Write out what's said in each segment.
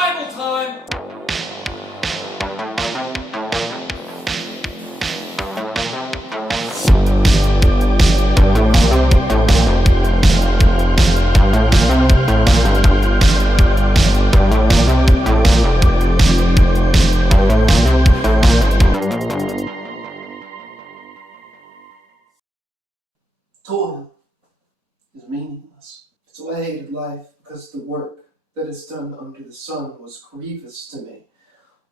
Bible time! Toil is meaningless. So I hated life because the work that is done under the sun was grievous to me,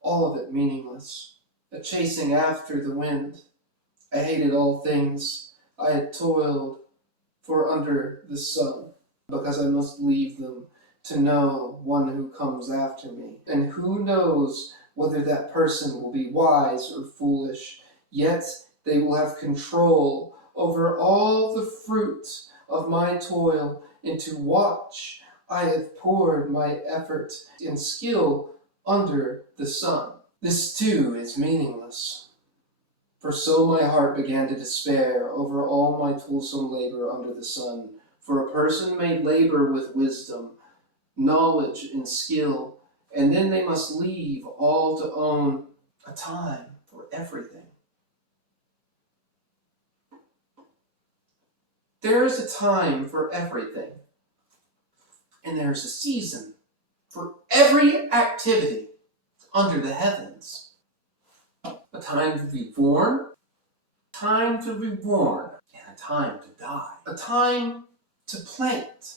all of it meaningless, a chasing after the wind. I hated all things I had toiled for under the sun, because I must leave them to know one who comes after me. And who knows whether that person will be wise or foolish, yet they will have control over all the fruit of my toil, into which I have poured my effort and skill under the sun. This too is meaningless. For so my heart began to despair over all my toilsome labor under the sun. For a person may labor with wisdom, knowledge, and skill, and then they must leave all to own a time for everything. There is a time for everything, and there is a season for every activity under the heavens. A time to be born, time to be born, and a time to die. A time to plant,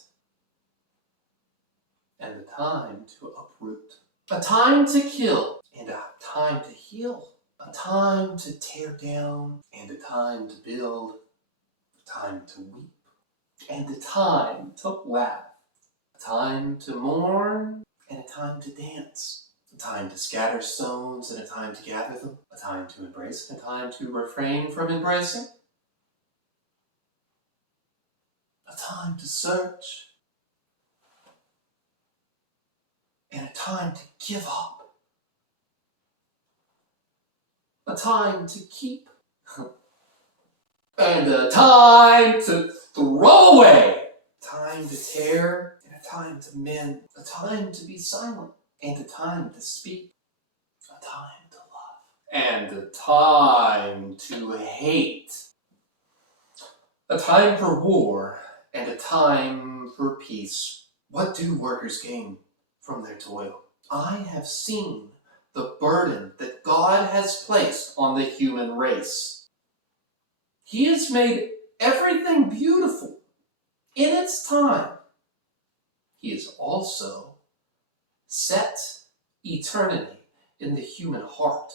and a time to uproot. A time to kill, and a time to heal. A time to tear down, and a time to build. A time to weep, and a time to laugh. A time to mourn, and a time to dance. A time to scatter stones, and a time to gather them. A time to embrace, and a time to refrain from embracing. A time to search, and a time to give up. A time to keep, and a time to throw away. A time to tear, and a time to mend. A time to be silent, and a time to speak. A time to love, and a time to hate. A time for war, and a time for peace. What do workers gain from their toil? I have seen the burden that God has placed on the human race. He has made everything beautiful in its time. He has also set eternity in the human heart.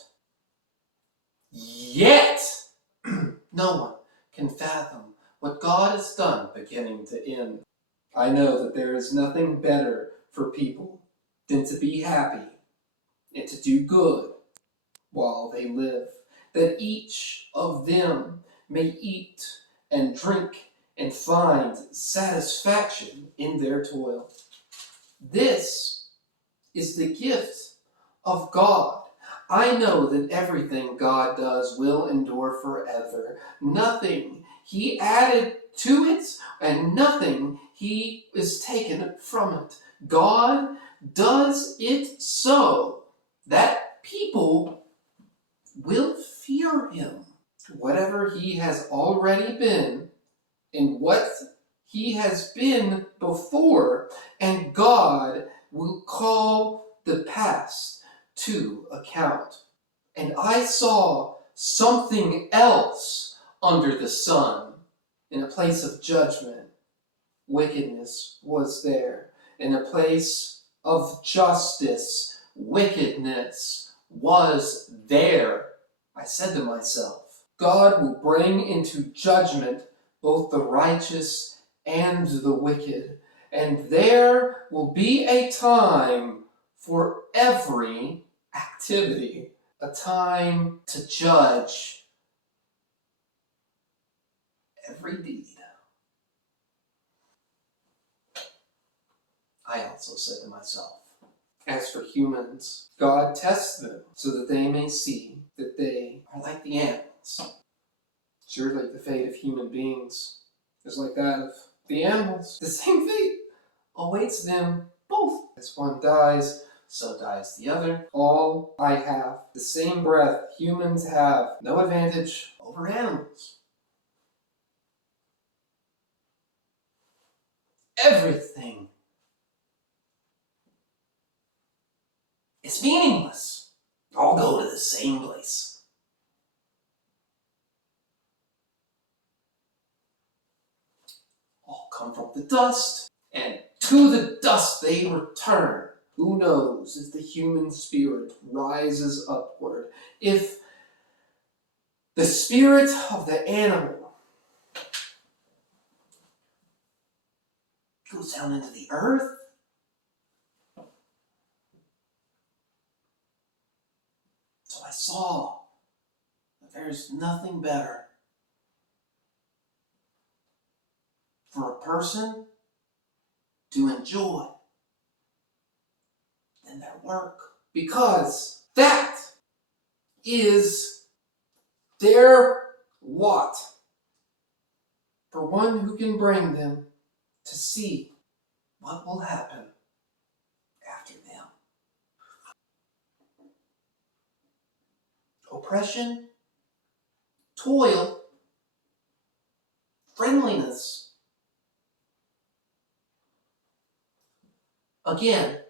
Yet, no one can fathom what God has done beginning to end. I know that there is nothing better for people than to be happy and to do good while they live, that each of them may eat and drink and find satisfaction in their toil. This is the gift of God. I know that everything God does will endure forever. Nothing He added to it, and nothing He is taken from it. God does it so that people will fear Him. Whatever He has already been, and what He has been before, and God will call the past to account. And I saw something else under the sun. In a place of judgment, wickedness was there. In a place of justice, wickedness was there. I said to myself, God will bring into judgment both the righteous and the wicked, and there will be a time for every activity, a time to judge every deed. I also said to myself, as for humans, God tests them so that they may see that they are like the animals. Surely the fate of human beings is like that of the animals. The same fate awaits them both. As one dies, so dies the other. All I have, the same breath humans have, no advantage over animals. Everything is meaningless. All go to the same place. All come from the dust, and to the dust they return. Who knows if the human spirit rises upward, if the spirit of the animal goes down into the earth? So I saw that there's nothing better for a person to enjoy than their work, because that is their lot for one who can bring them to see what will happen after them. Oppression, toil, friendliness. Again,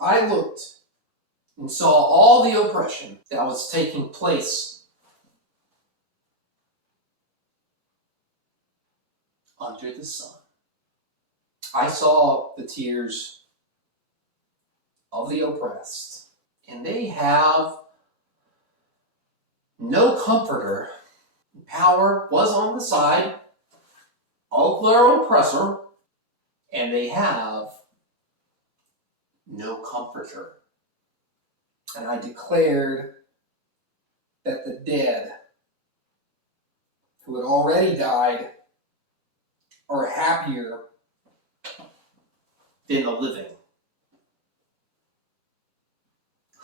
I looked and saw all the oppression that was taking place under the sun. I saw the tears of the oppressed, and they have no comforter. Power was on the side of their oppressor, and they have no comforter. And I declared that the dead, who had already died, are happier than the living.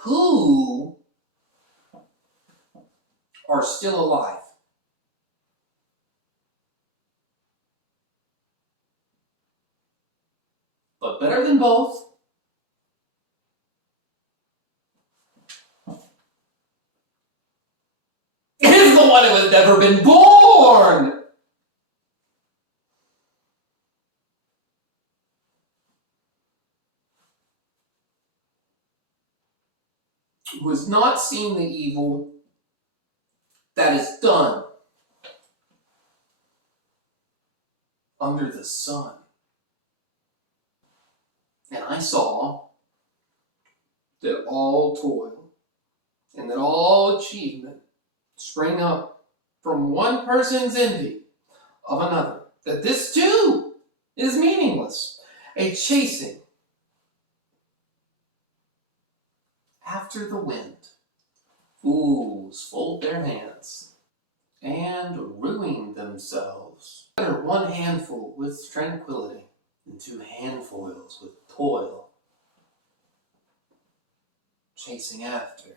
Who are still alive. But better than both is the one who has never been born! Who has not seen the evil that is done under the sun. And I saw that all toil and that all achievement spring up from one person's envy of another. That this too is meaningless. A chasing after the wind. Fools fold their hands and ruin themselves. Better one handful with tranquility than two handfuls with toil. Chasing after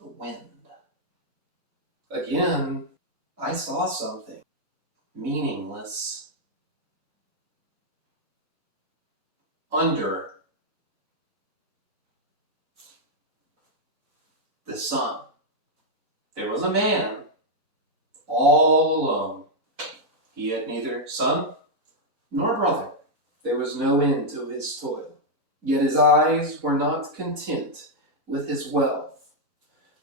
the wind. Again, I saw something meaningless under the sun. There was a man all alone. He had neither son nor brother. There was no end to his toil. Yet his eyes were not content with his wealth.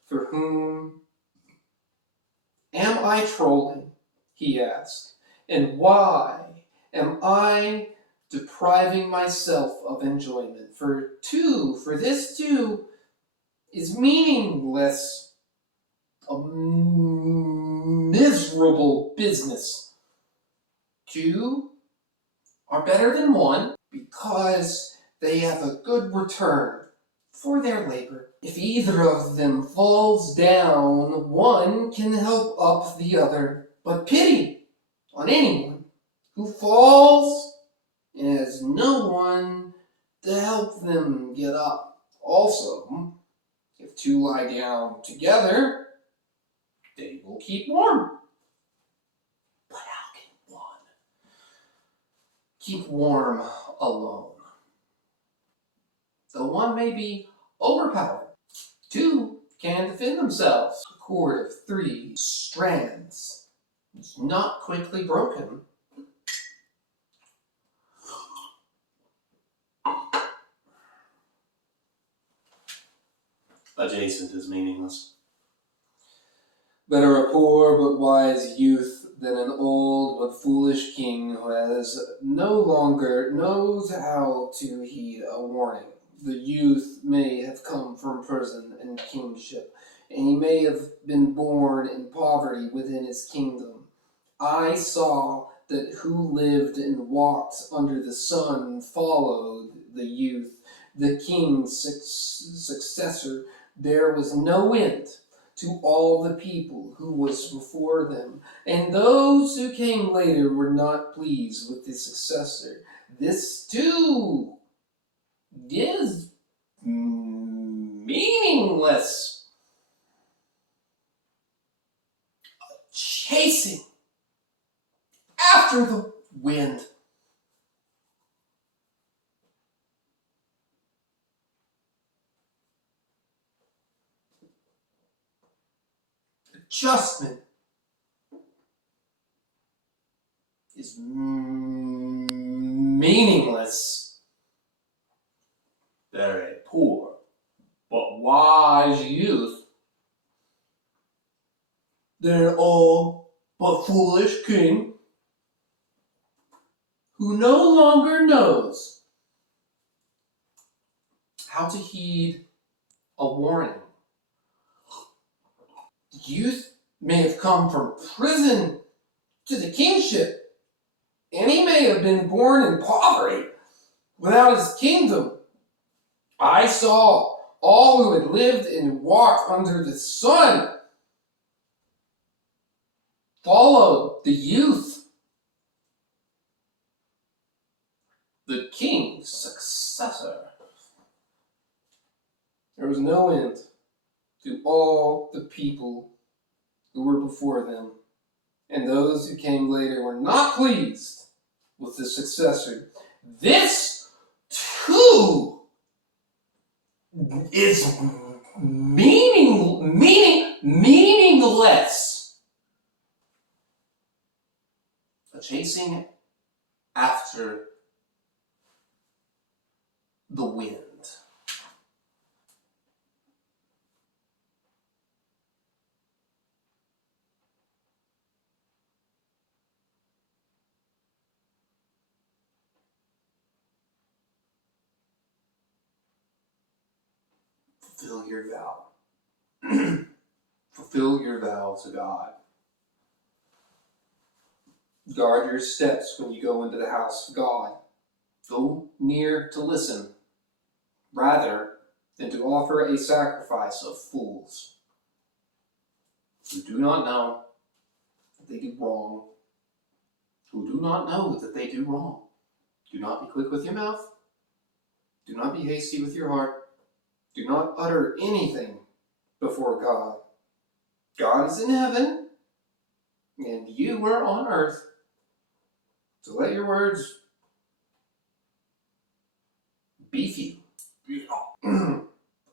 For whom am I trolling? He asked. And why am I depriving myself of enjoyment? For this too is meaningless, a miserable business. Two are better than one because they have a good return for their labor. If either of them falls down, one can help up the other. But pity on anyone who falls and has no one to help them get up. Also, if two lie down together, they will keep warm. But how can one keep warm alone? though one may be overpowered. Two can defend themselves. A cord of 3 strands is not quickly broken. Adjacent is meaningless. Better a poor but wise youth than an old but foolish king who no longer knows how to heed a warning. The youth may have come from prison and kingship, and he may have been born in poverty within his kingdom. I saw that who lived and walked under the sun followed the youth, the king's successor. There was no end to all the people who was before them, and those who came later were not pleased with his successor. This too is meaningless. Chasing after the wind. Adjustment is meaningless. They're a poor but wise youth than an old but foolish king who no longer knows how to heed a warning. Youth may have come from prison to the kingship, and he may have been born in poverty without his kingdom. I saw all who had lived and walked under the sun followed the youth, the king's successor. There was no end to all the people who were before them, and those who came later were not pleased with the successor. This too is meaningless. A chasing after the wind. Fulfill your vow. Fulfill your vow to God. Guard your steps when you go into the house of God. Go near to listen, rather than to offer a sacrifice of fools who do not know that they do wrong. Who do not know that they do wrong. Do not be quick with your mouth. Do not be hasty with your heart. Do not utter anything before God. God is in heaven, and you are on earth. So let your words be few.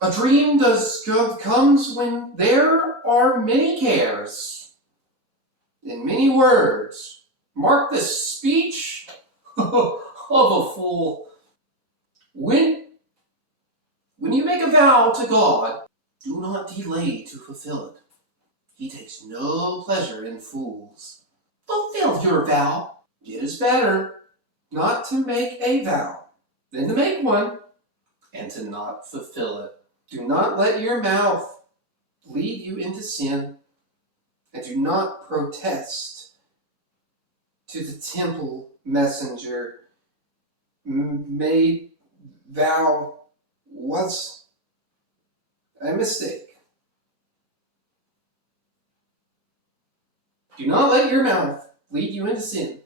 A dream comes when there are many cares and many words. Mark the speech of a fool. When you make a vow to God, do not delay to fulfill it. He takes no pleasure in fools. Fulfill your vow. It is better not to make a vow than to make one and to not fulfill it. Do not let your mouth lead you into sin, and do not protest to the temple messenger. Made vow was a mistake. Do not let your mouth lead you into sin,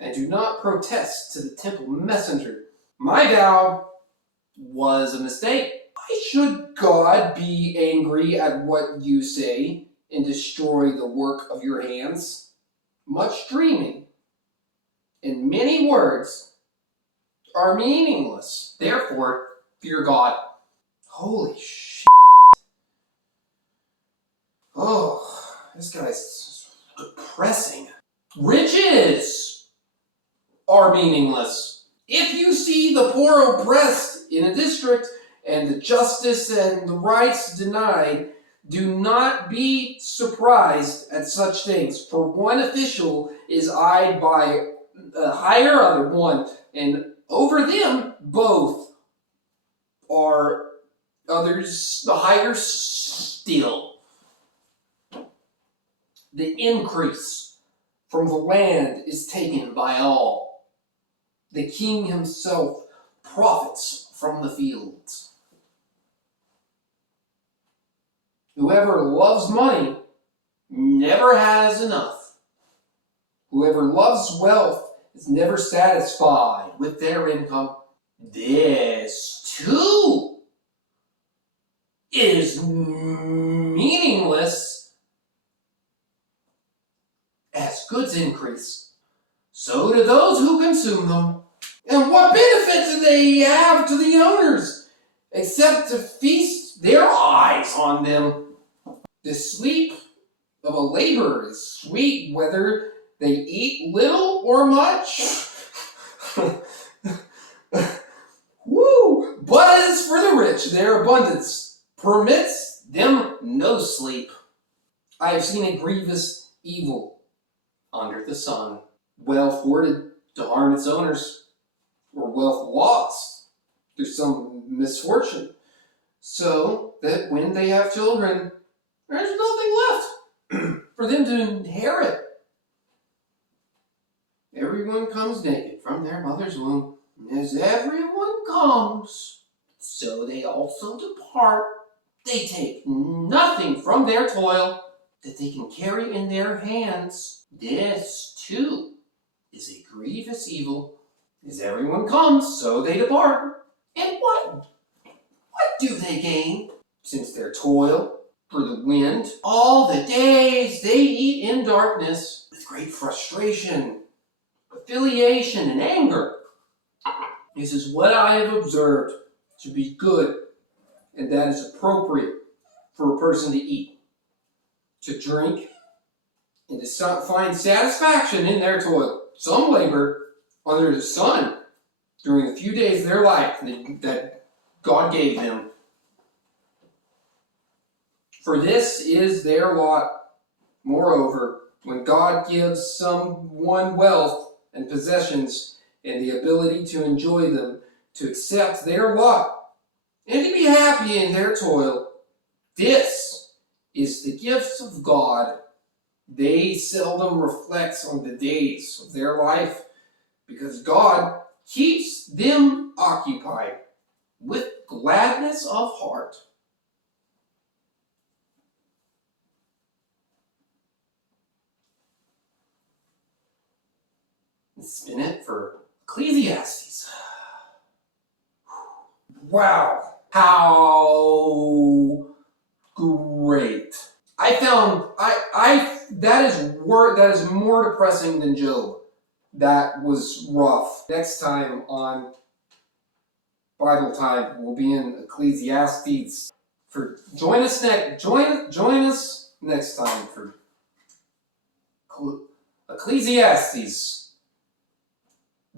and do not protest to the temple messenger. My vow was a mistake. Why should God be angry at what you say and destroy the work of your hands? Much dreaming and many words are meaningless. Therefore, Fear God. Holy shit. Oh, this guy's depressing. Riches are meaningless. If you see the poor oppressed in a district and the justice and the rights denied, do not be surprised at such things. For one official is eyed by a higher other one, and over them both are others, the higher still. The increase from the land is taken by all. The king himself profits from the fields. Whoever loves money never has enough. Whoever loves wealth is never satisfied with their income. This, too, is meaningless. As goods increase, so do those who consume them. And what benefit do they have to the owners, except to feast their eyes on them? The sleep of a laborer is sweet, whether they eat little or much. Woo! But as for the rich, their abundance permits them no sleep. I have seen a grievous evil under the sun. Wealth hoarded to harm its owners, or wealth lost through some misfortune, so that when they have children, there's nothing left for them to inherit. Everyone comes naked from their mother's womb. As everyone comes, so they also depart. They take nothing from their toil that they can carry in their hands. This, too, is a grievous evil. As everyone comes, so they depart. And what do they gain? Since their toil for the wind, all the days they eat in darkness, with great frustration, affiliation, and anger. This is what I have observed to be good, and that is appropriate for a person to eat, to drink, and to find satisfaction in their toil. Some labor under the sun during the few days of their life that God gave them. For this is their lot. Moreover, when God gives someone wealth and possessions and the ability to enjoy them, to accept their lot, and to be happy in their toil, this is the gift of God. They seldom reflect on the days of their life, because God keeps them occupied with gladness of heart. This has been it for Ecclesiastes. Wow, how great. I found that is more depressing than Job. That was rough. Next time on Bible Time, we'll be in Ecclesiastes. Join us next time for Ecclesiastes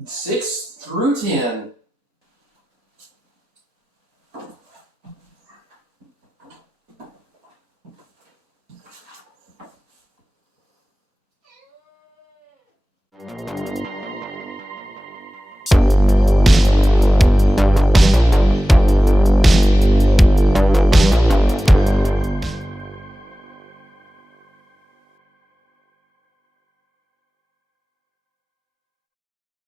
6 through 10.